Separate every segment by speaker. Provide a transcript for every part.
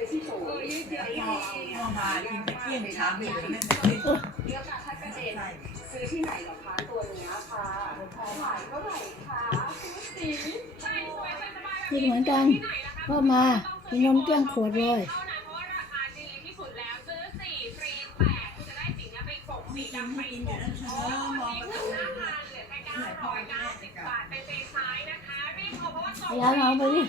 Speaker 1: ซื้อที่ไหนเหรอคะตัวนี้ค่ะขายเท่าไหร่คะสี
Speaker 2: ใช่สวยสบายแบบ
Speaker 3: กินเหมือนกัน
Speaker 2: ที่ไหนล่ะคะ
Speaker 3: พ่อมากินนมเกลี้ยงขวดเลย
Speaker 2: พราะว่าราคาดีที่สุดแล้วซื้อสี่ฟรีแปดคุณจะได้สิ่งนี้ไปปกสีดำไป
Speaker 4: กิน
Speaker 2: ป
Speaker 4: เดี๋ยว
Speaker 2: ก
Speaker 4: นั้นเธอมองประตู
Speaker 2: หน้าทานเหลือแค่เก้าร้อยเก้าสิบบาทเป็นเซซายนะคะรีบโทรเพราะว่าส่ง
Speaker 3: พยายามเอาไปดิ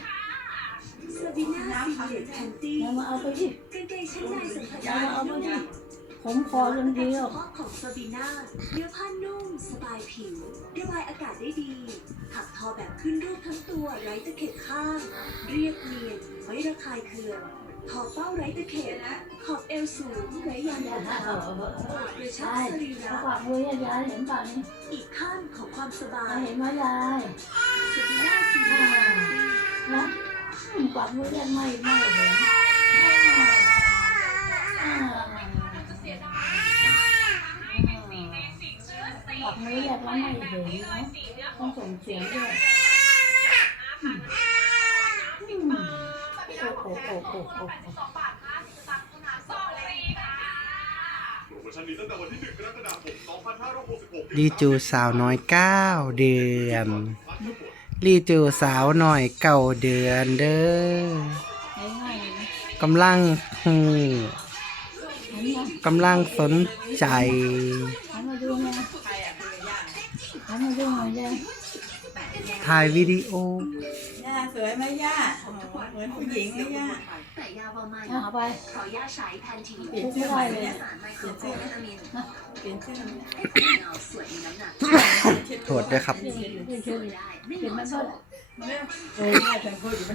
Speaker 5: วิน่าสีเลตแอนตี้
Speaker 3: แล้วมาเอาไปดิ
Speaker 5: กางเกงชั้นในสัมผัส
Speaker 3: แล้วมาเอาไปดิผมคอจนเดียว
Speaker 5: เฉพาะของสวิน่าเนื้อผ้านุ่ม สบายผิวระบายอากาศได้ดีถักทอแบบขึ้นรูปทั้งตัวไร้ตะเข็บข้าง เรียบเนียนไม่ระคายเคืองขอบเป้าไร้ตะเข็บขอบเอวสูงไร้ยาง
Speaker 3: อย่า
Speaker 5: ยาง
Speaker 3: ให้เอาเอาเอา
Speaker 5: กระชับ
Speaker 3: ได้
Speaker 5: สรีระ
Speaker 3: ฝากมือยายเห็นป่ะนี่
Speaker 5: อีกขั้นของความสบาย
Speaker 3: เห็นไหมยาย ฝากมือยังไม่ไม่เห็นอ่า
Speaker 2: จะเสียป็นสีเบสิกซื้อสี่
Speaker 3: ฝากมือยังแล้วไม่เห็น
Speaker 2: นี้เล
Speaker 3: นะ
Speaker 2: ยเนื้อ
Speaker 3: ต้องส่งเสียงด้วยโอ้โหโอ้โหโอ้โห
Speaker 2: ดี
Speaker 6: จูสาวน้อยเก้าเดือน ลีจูสาวหน่อยเก่าเดือนเด้อ
Speaker 3: ง่ายๆนะ
Speaker 6: กำลังหู
Speaker 3: หันมากำ
Speaker 6: ลังสนใจ
Speaker 3: หันมาดูนะ
Speaker 4: ใครอะคุณย่า
Speaker 3: หันมาดูหน่อยเลย
Speaker 6: ถ่ายวิดีโอ
Speaker 4: ย่า สวยไหมย่าโอ้โหเหมือนผู้หญิงเลยย่า
Speaker 5: แต่ยาบามา
Speaker 3: เอาไป
Speaker 5: ขอย่าใช้แทนที
Speaker 4: เปลี่ยนชื่อใหม่เลย
Speaker 5: สารไมโครโปรวิตามิน
Speaker 4: เปลี่ยนชื่อ
Speaker 5: เงาสวยมีน้ำหนัก
Speaker 6: โทษด้วยครับ
Speaker 3: เดี๋ยวเดี๋ยว
Speaker 5: สวยได้ไม่
Speaker 3: เห็น
Speaker 5: เห
Speaker 3: ไหม
Speaker 5: มาะส
Speaker 3: ว่าม